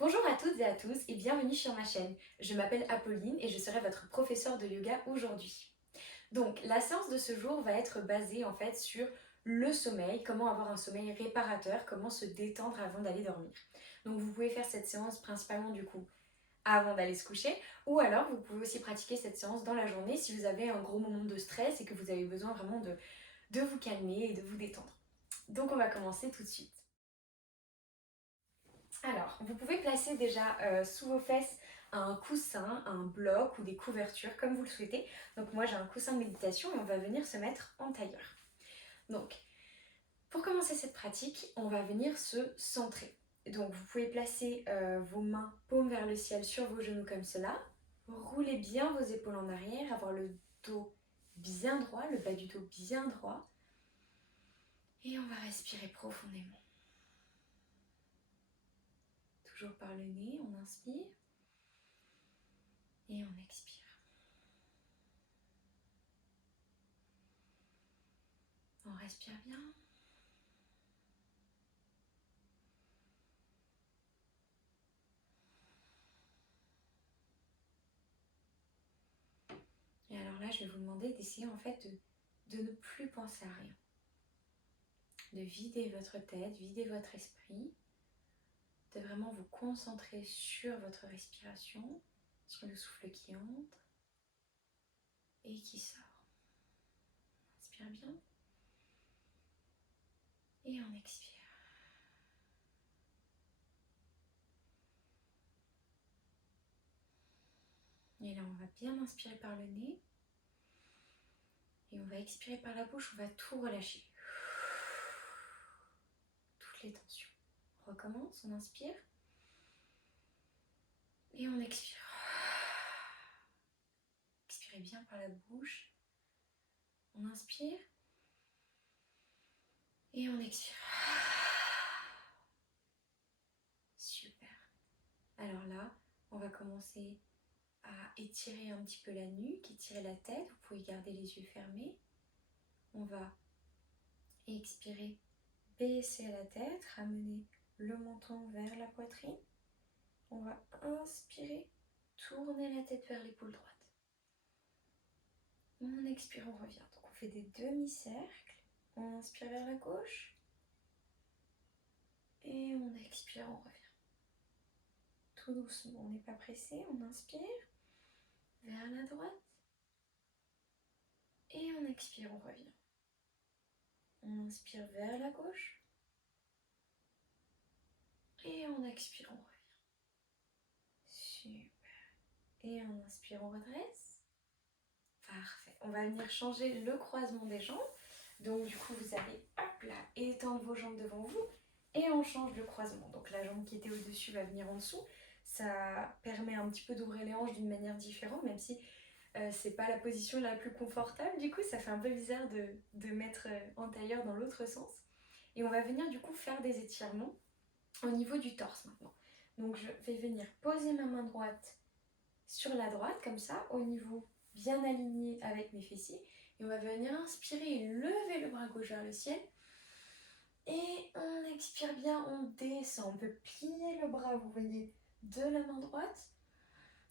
Bonjour à toutes et à tous et bienvenue sur ma chaîne. Je m'appelle Apolline et je serai votre professeure de yoga aujourd'hui. Donc la séance de ce jour va être basée en fait sur le sommeil, comment avoir un sommeil réparateur, comment se détendre avant d'aller dormir. Donc vous pouvez faire cette séance principalement du coup avant d'aller se coucher ou alors vous pouvez aussi pratiquer cette séance dans la journée si vous avez un gros moment de stress et que vous avez besoin vraiment de vous calmer et de vous détendre. Donc on va commencer tout de suite. Alors, vous pouvez placer déjà sous vos fesses un coussin, un bloc ou des couvertures comme vous le souhaitez. Donc moi j'ai un coussin de méditation et on va venir se mettre en tailleur. Donc pour commencer cette pratique, on va venir se centrer. Donc vous pouvez placer vos mains paumes vers le ciel sur vos genoux comme cela. Roulez bien vos épaules en arrière, avoir le dos bien droit, le bas du dos bien droit. Et on va respirer profondément. Toujours par le nez, on inspire et on expire. On respire bien. Et alors là, je vais vous demander d'essayer en fait de ne plus penser à rien. De vider votre tête, vider votre esprit. De vraiment vous concentrer sur votre respiration, sur le souffle qui entre et qui sort. Inspire bien. Et on expire. Et là, on va bien inspirer par le nez. Et on va expirer par la bouche, on va tout relâcher. Toutes les tensions. On recommence, on inspire. Et on expire. Expirez bien par la bouche. On inspire. Et on expire. Super. Alors là, on va commencer à étirer un petit peu la nuque, étirer la tête. Vous pouvez garder les yeux fermés. On va expirer, baisser la tête, ramener le menton vers la poitrine. On va inspirer, tourner la tête vers l'épaule droite. On expire, on revient. Donc on fait des demi-cercles. On inspire vers la gauche. Et on expire, on revient. Tout doucement, on n'est pas pressé. On inspire vers la droite. Et on expire, on revient. On inspire vers la gauche. Et on expire, on revient. Super. Et on inspire, on redresse. Parfait. On va venir changer le croisement des jambes. Donc du coup, vous allez, hop là, étendre vos jambes devant vous. Et on change le croisement. Donc la jambe qui était au-dessus va venir en dessous. Ça permet un petit peu d'ouvrir les hanches d'une manière différente, même si c'est pas la position la plus confortable. Du coup, ça fait un peu bizarre de mettre en tailleur dans l'autre sens. Et on va venir du coup faire des étirements au niveau du torse maintenant. Donc je vais venir poser ma main droite sur la droite, comme ça, au niveau bien aligné avec mes fessiers. Et on va venir inspirer et lever le bras gauche vers le ciel. Et on expire bien, on descend. On peut plier le bras, vous voyez, de la main droite.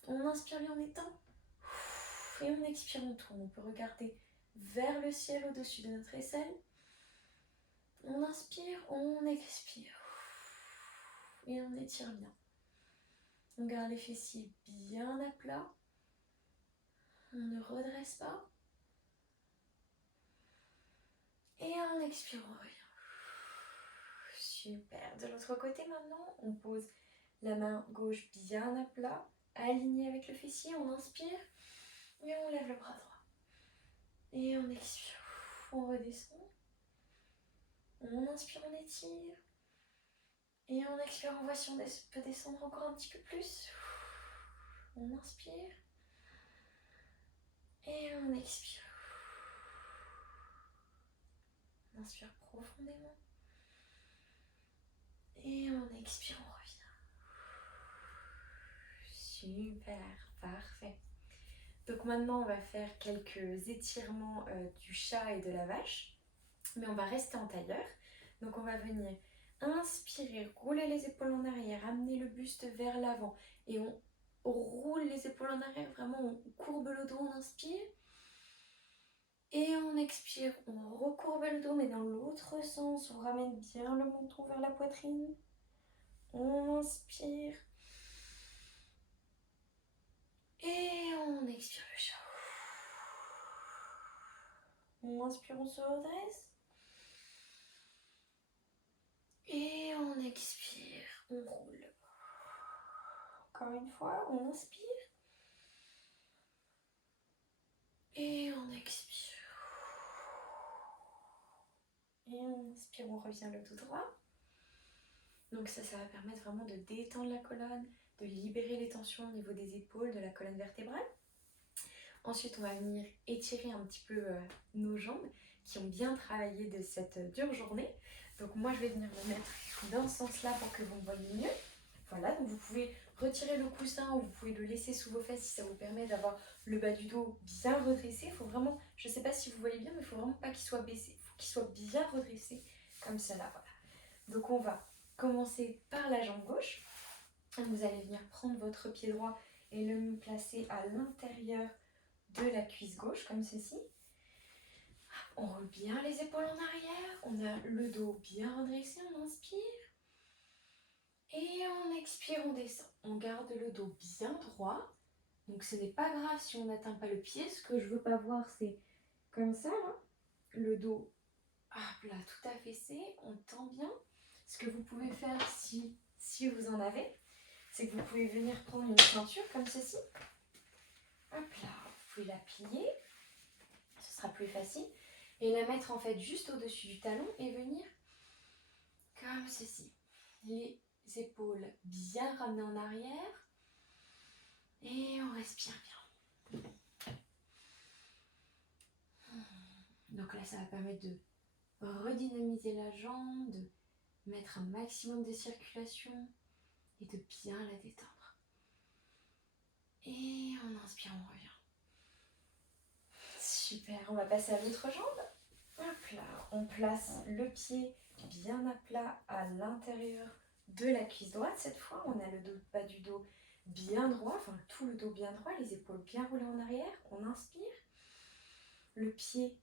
On inspire bien en étend. Et on expire, on tourne. On peut regarder vers le ciel au-dessus de notre aisselle. On inspire, on expire. Et on étire bien. On garde les fessiers bien à plat. On ne redresse pas. Et on expire, on revient. Super. De l'autre côté maintenant, on pose la main gauche bien à plat, alignée avec le fessier. On inspire et on lève le bras droit. Et on expire. On redescend. On inspire, on étire. Et on expire, on voit si on peut descendre encore un petit peu plus. On inspire. Et on expire. On inspire profondément. Et on expire, on revient. Super, parfait. Donc maintenant, on va faire quelques étirements du chat et de la vache. Mais on va rester en tailleur. Donc on va venir Inspirez, roulez les épaules en arrière, amenez le buste vers l'avant et on roule les épaules en arrière, vraiment on courbe le dos, on inspire. Et on expire, on recourbe le dos mais dans l'autre sens, on ramène bien le menton vers la poitrine. On inspire. Et on expire le chat. On inspire, on se redresse. Et on expire, on roule. Encore une fois, on inspire. Et on expire. Et on inspire, on revient le dos droit. Donc ça va permettre vraiment de détendre la colonne, de libérer les tensions au niveau des épaules, de la colonne vertébrale. Ensuite, on va venir étirer un petit peu nos jambes qui ont bien travaillé de cette dure journée. Donc moi, je vais venir me mettre dans ce sens-là pour que vous me voyez mieux. Voilà, donc vous pouvez retirer le coussin ou vous pouvez le laisser sous vos fesses si ça vous permet d'avoir le bas du dos bien redressé. Il faut vraiment, je ne sais pas si vous voyez bien, mais il ne faut vraiment pas qu'il soit baissé. Il faut qu'il soit bien redressé, comme cela. Voilà. Donc on va commencer par la jambe gauche. Vous allez venir prendre votre pied droit et le placer à l'intérieur de la cuisse gauche, comme ceci. On roule bien les épaules en arrière. On a le dos bien redressé, on inspire. Et on expire, on descend. On garde le dos bien droit. Donc ce n'est pas grave si on n'atteint pas le pied. Ce que je ne veux pas voir, c'est comme ça, là. Le dos, hop là, tout affaissé. On tend bien. Ce que vous pouvez faire si vous en avez, c'est que vous pouvez venir prendre une ceinture comme ceci. Hop là, vous pouvez la plier. Ce sera plus facile. Et la mettre en fait juste au-dessus du talon et venir comme ceci. Les épaules bien ramenées en arrière. Et on respire bien. Donc là, ça va permettre de redynamiser la jambe, de mettre un maximum de circulation et de bien la détendre. Et on inspire, on revient. Super, on va passer à l'autre jambe. Hop là, on place le pied bien à plat à l'intérieur de la cuisse droite. Cette fois, on a le bas du dos bien droit, enfin tout le dos bien droit, les épaules bien roulées en arrière. On inspire. Le pied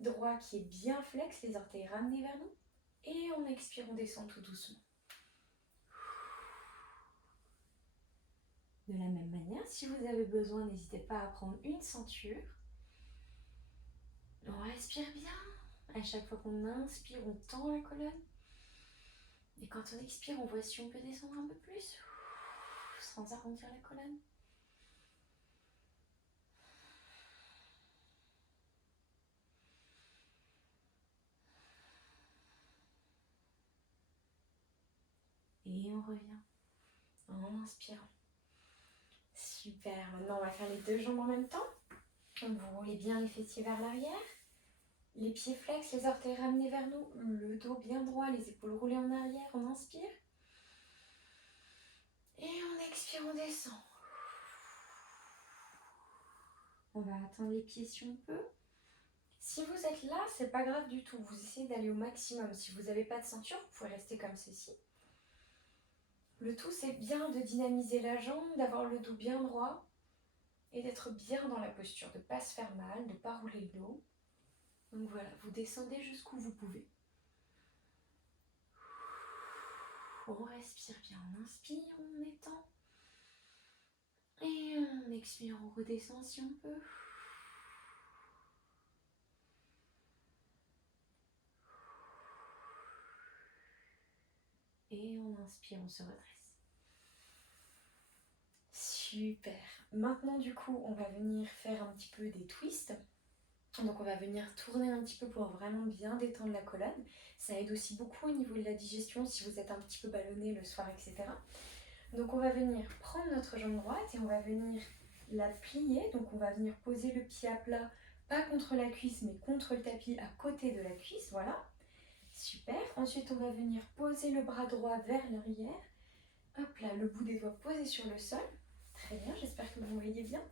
droit qui est bien flex, les orteils ramenés vers nous. Et on expire, on descend tout doucement. De la même manière, si vous avez besoin, n'hésitez pas à prendre une ceinture. On respire bien. À chaque fois qu'on inspire, on tend la colonne. Et quand on expire, on voit si on peut descendre un peu plus, sans arrondir la colonne. Et on revient en inspirant. Super, maintenant on va faire les deux jambes en même temps. Donc vous roulez bien les fessiers vers l'arrière. Les pieds flex, les orteils ramenés vers nous, le dos bien droit, les épaules roulées en arrière, on inspire. Et on expire, on descend. On va attendre les pieds si on peut. Si vous êtes là, c'est pas grave du tout. Vous essayez d'aller au maximum. Si vous n'avez pas de ceinture, vous pouvez rester comme ceci. Le tout, c'est bien de dynamiser la jambe, d'avoir le dos bien droit et d'être bien dans la posture, de ne pas se faire mal, de ne pas rouler le dos. Donc voilà, vous descendez jusqu'où vous pouvez. On respire bien, on inspire, on étend. Et on expire, on redescend si on peut. Et on inspire, on se redresse. Super. Maintenant du coup, on va venir faire un petit peu des twists. Donc on va venir tourner un petit peu pour vraiment bien détendre la colonne. Ça aide aussi beaucoup au niveau de la digestion si vous êtes un petit peu ballonné le soir, etc. Donc on va venir prendre notre jambe droite et on va venir la plier. Donc on va venir poser le pied à plat, pas contre la cuisse mais contre le tapis à côté de la cuisse, voilà. Super. Ensuite on va venir poser le bras droit vers l'arrière. Hop là, le bout des doigts posé sur le sol. Très bien, j'espère que vous voyez bien.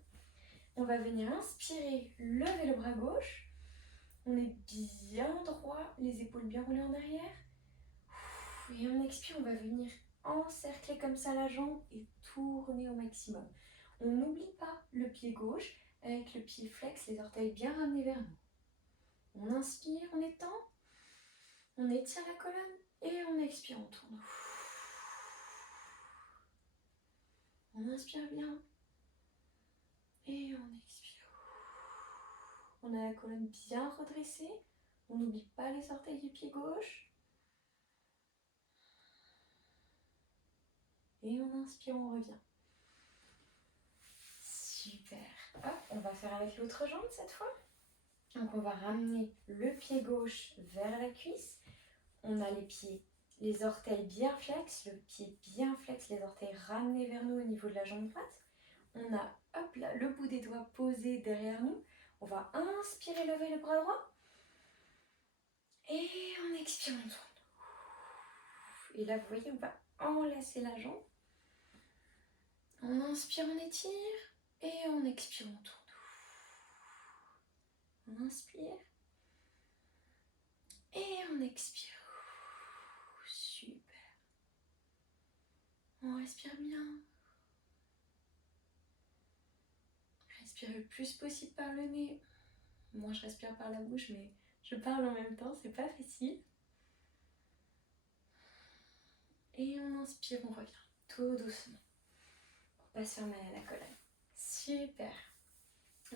On va venir inspirer, lever le bras gauche. On est bien droit, les épaules bien roulées en arrière. Et on expire, on va venir encercler comme ça la jambe et tourner au maximum. On n'oublie pas le pied gauche avec le pied flex, les orteils bien ramenés vers nous. On inspire, on étend, on étire la colonne et on expire, on tourne. On inspire bien et on expire. On a la colonne bien redressée, on n'oublie pas les orteils du pied gauche. Et on inspire, on revient. Super. Hop, on va faire avec l'autre jambe cette fois. Donc on va ramener le pied gauche vers la cuisse. On a les pieds, les orteils bien flex, le pied bien flex, les orteils ramenés vers nous au niveau de la jambe droite. On a hop là, le bout des doigts posé derrière nous. On va inspirer, lever le bras droit. Et on expire, on tourne. Et là, vous voyez, on va enlacer la jambe. On inspire, on étire. Et on expire, on tourne. On inspire. Et on expire. Super. On respire bien. Respire le plus possible par le nez. Moi, je respire par la bouche, mais je parle en même temps, c'est pas facile. Et on inspire, on revient. Tout doucement. Pour pas se faire mal à la colonne. Super.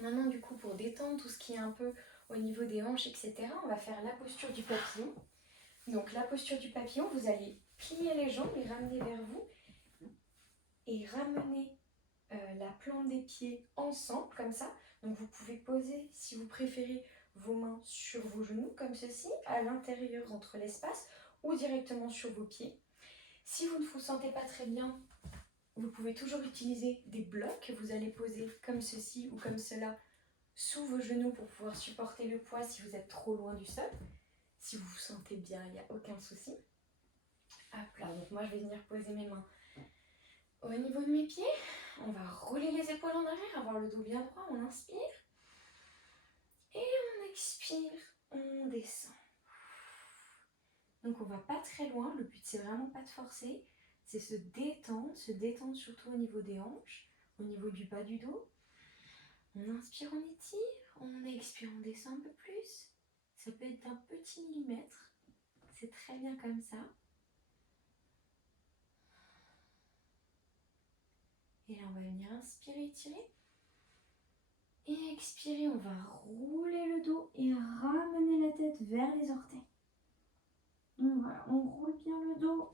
Maintenant, du coup, pour détendre tout ce qui est un peu au niveau des hanches, etc., on va faire la posture du papillon. Donc, la posture du papillon, vous allez plier les jambes, les ramener vers vous et ramener la plante des pieds ensemble, comme ça. Donc, vous pouvez poser, si vous préférez, vos mains sur vos genoux, comme ceci, à l'intérieur entre l'espace ou directement sur vos pieds. Si vous ne vous sentez pas très bien, vous pouvez toujours utiliser des blocs que vous allez poser comme ceci ou comme cela sous vos genoux pour pouvoir supporter le poids si vous êtes trop loin du sol. Si vous vous sentez bien, il n'y a aucun souci. Hop là, donc moi je vais venir poser mes mains au niveau de mes pieds. On va rouler les épaules en arrière, avoir le dos bien droit, on inspire. Et on expire, on descend. Donc on va pas très loin, le but c'est vraiment pas de forcer, c'est se détendre surtout au niveau des hanches, au niveau du bas du dos. On inspire, on étire, on expire, on descend un peu plus. Ça peut être d'un petit millimètre, c'est très bien comme ça. Et là on va venir inspirer, étirer. Et expirer, on va rouler le dos et ramener la tête vers les orteils. Donc voilà, on roule bien le dos.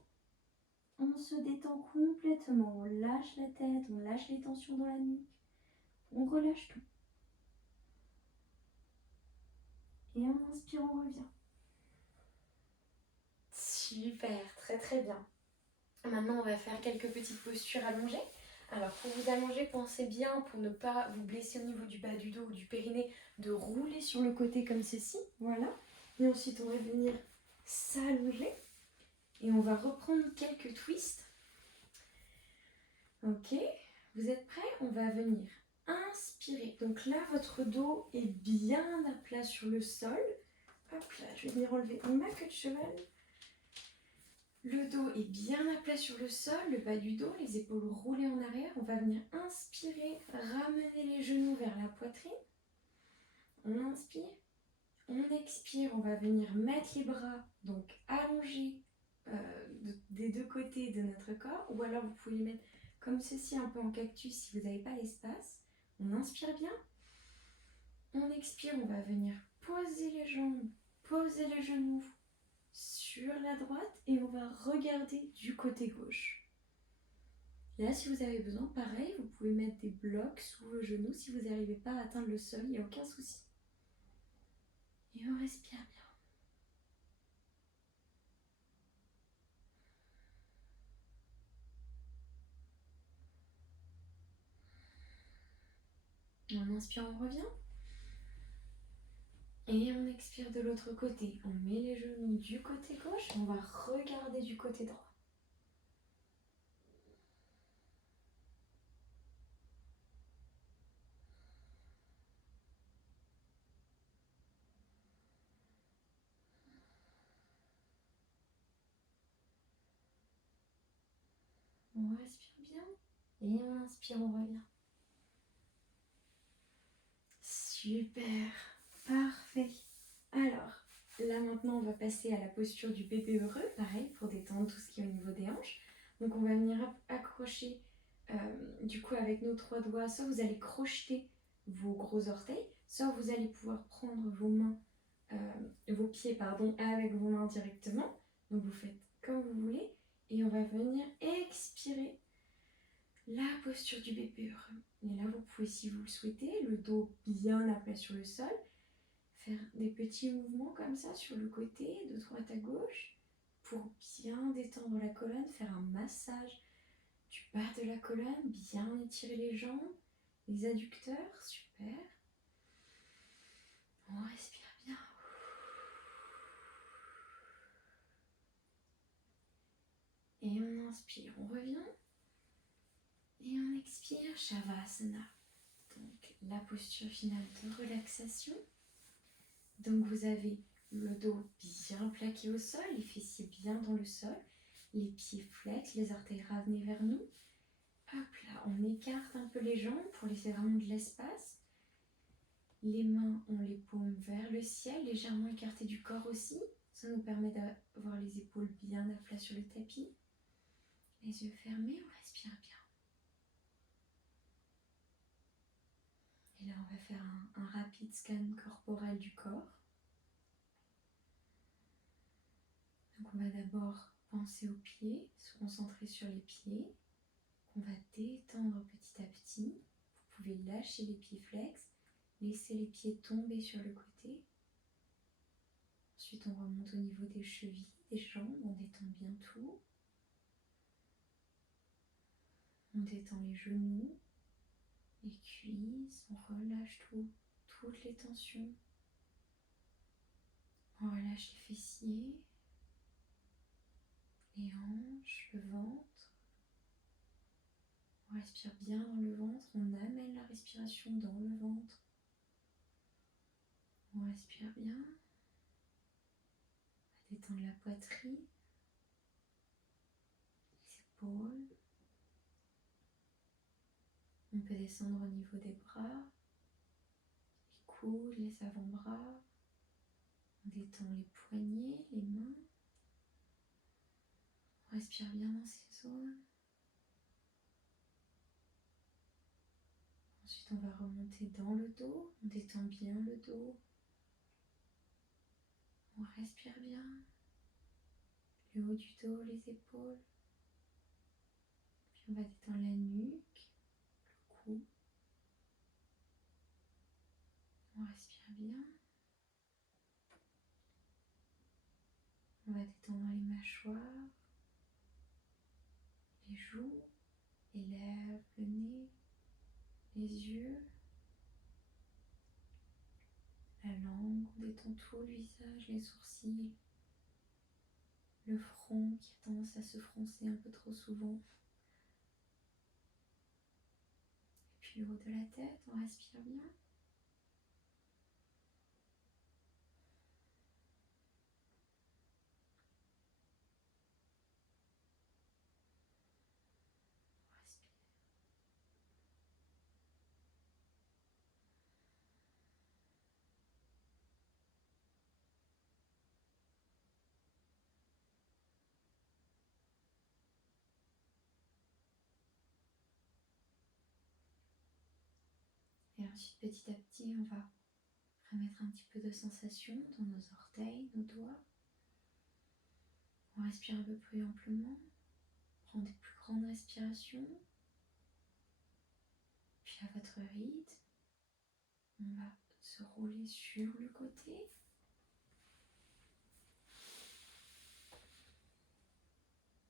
On se détend complètement, on lâche la tête, on lâche les tensions dans la nuque, on relâche tout. Et en inspirant, on revient. Super, très très bien. Maintenant, on va faire quelques petites postures allongées. Alors, pour vous allonger, pensez bien, pour ne pas vous blesser au niveau du bas du dos ou du périnée, de rouler sur le côté comme ceci, voilà. Et ensuite, on va venir s'allonger. Et on va reprendre quelques twists. Ok, vous êtes prêts? On va venir inspirer. Donc là, votre dos est bien à plat sur le sol. Hop là, je vais venir enlever ma queue de cheval. Le dos est bien à plat sur le sol, le bas du dos, les épaules roulées en arrière. On va venir inspirer, ramener les genoux vers la poitrine. On inspire, on expire. On va venir mettre les bras donc allongés des deux côtés de notre corps. Ou alors vous pouvez les mettre comme ceci, un peu en cactus si vous n'avez pas l'espace. On inspire bien. On expire, on va venir poser les jambes, poser les genoux sur la droite et on va regarder du côté gauche. Là, si vous avez besoin, pareil, vous pouvez mettre des blocs sous vos genoux si vous n'arrivez pas à atteindre le sol, il n'y a aucun souci. Et on respire bien. On inspire, on revient. Et on expire de l'autre côté. On met les genoux du côté gauche, on va regarder du côté droit. On respire bien. Et on inspire, on revient. Super. Parfait. Alors, là maintenant, on va passer à la posture du bébé heureux. Pareil, pour détendre tout ce qui est au niveau des hanches. Donc, on va venir accrocher, du coup, avec nos 3 doigts. Soit vous allez crocheter vos gros orteils, soit vous allez pouvoir prendre vos mains, vos pieds, pardon, avec vos mains directement. Donc, vous faites comme vous voulez. Et on va venir expirer la posture du bébé heureux. Et là, vous pouvez, si vous le souhaitez, le dos bien à plat sur le sol, faire des petits mouvements comme ça sur le côté, de droite à gauche, pour bien détendre la colonne, faire un massage du bas de la colonne, bien étirer les jambes, les adducteurs, super. On respire bien. Et on inspire, on revient. Et on expire, Shavasana. Donc la posture finale de relaxation. Donc vous avez le dos bien plaqué au sol, les fessiers bien dans le sol, les pieds flex, les orteils ramenés vers nous. Hop là, on écarte un peu les jambes pour laisser vraiment de l'espace. Les mains ont les paumes vers le ciel, légèrement écartées du corps aussi. Ça nous permet d'avoir les épaules bien à plat sur le tapis. Les yeux fermés, on respire bien. Et là, on va faire un rapide scan corporel du corps. Donc on va d'abord penser aux pieds, se concentrer sur les pieds, qu'on va détendre petit à petit. Vous pouvez lâcher les pieds flex, laisser les pieds tomber sur le côté. Ensuite on remonte au niveau des chevilles, des jambes, on détend bien tout. On détend les genoux, les cuisses, on relâche tout, toutes les tensions. On relâche les fessiers, les hanches, le ventre. On respire bien dans le ventre, on amène la respiration dans le ventre. On respire bien. On va détendre la poitrine, les épaules. On peut descendre au niveau des bras, les coudes, les avant-bras. On détend les poignets, les mains. On respire bien dans ces zones. Ensuite, on va remonter dans le dos. On détend bien le dos. On respire bien. Le haut du dos, les épaules. Puis on va détendre la nuque, le cou. On respire bien. On va détendre les mâchoires, les joues, les lèvres, le nez, les yeux, la langue. On détend tout le visage, les sourcils, le front qui a tendance à se froncer un peu trop souvent. Et puis le haut de la tête, on respire bien. On respire. Et ensuite, petit à petit, on va remettre un petit peu de sensation dans nos orteils, nos doigts. On respire un peu plus amplement. Prends des plus grandes respirations. Puis à votre rythme, on va se rouler sur le côté.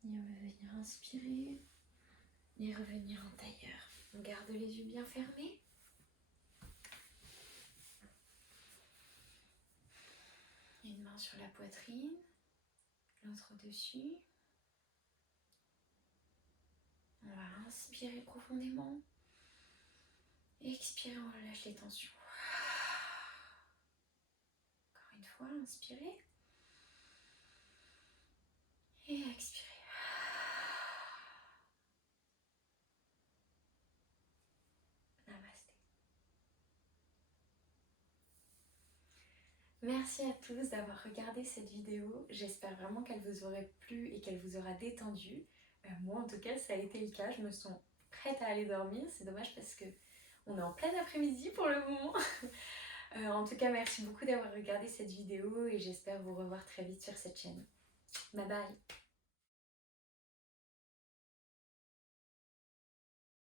Et on va venir inspirer et revenir en tailleur. On garde les yeux bien fermés. Une main sur la poitrine, l'autre dessus. On va inspirer profondément. Expirer, on relâche les tensions. Encore une fois, inspirez. Et expirez. Merci à tous d'avoir regardé cette vidéo. J'espère vraiment qu'elle vous aurait plu et qu'elle vous aura détendu. Moi en tout cas ça a été le cas, je me sens prête à aller dormir. C'est dommage parce que on est en plein après-midi pour le moment. En tout cas merci beaucoup d'avoir regardé cette vidéo et j'espère vous revoir très vite sur cette chaîne. Bye bye.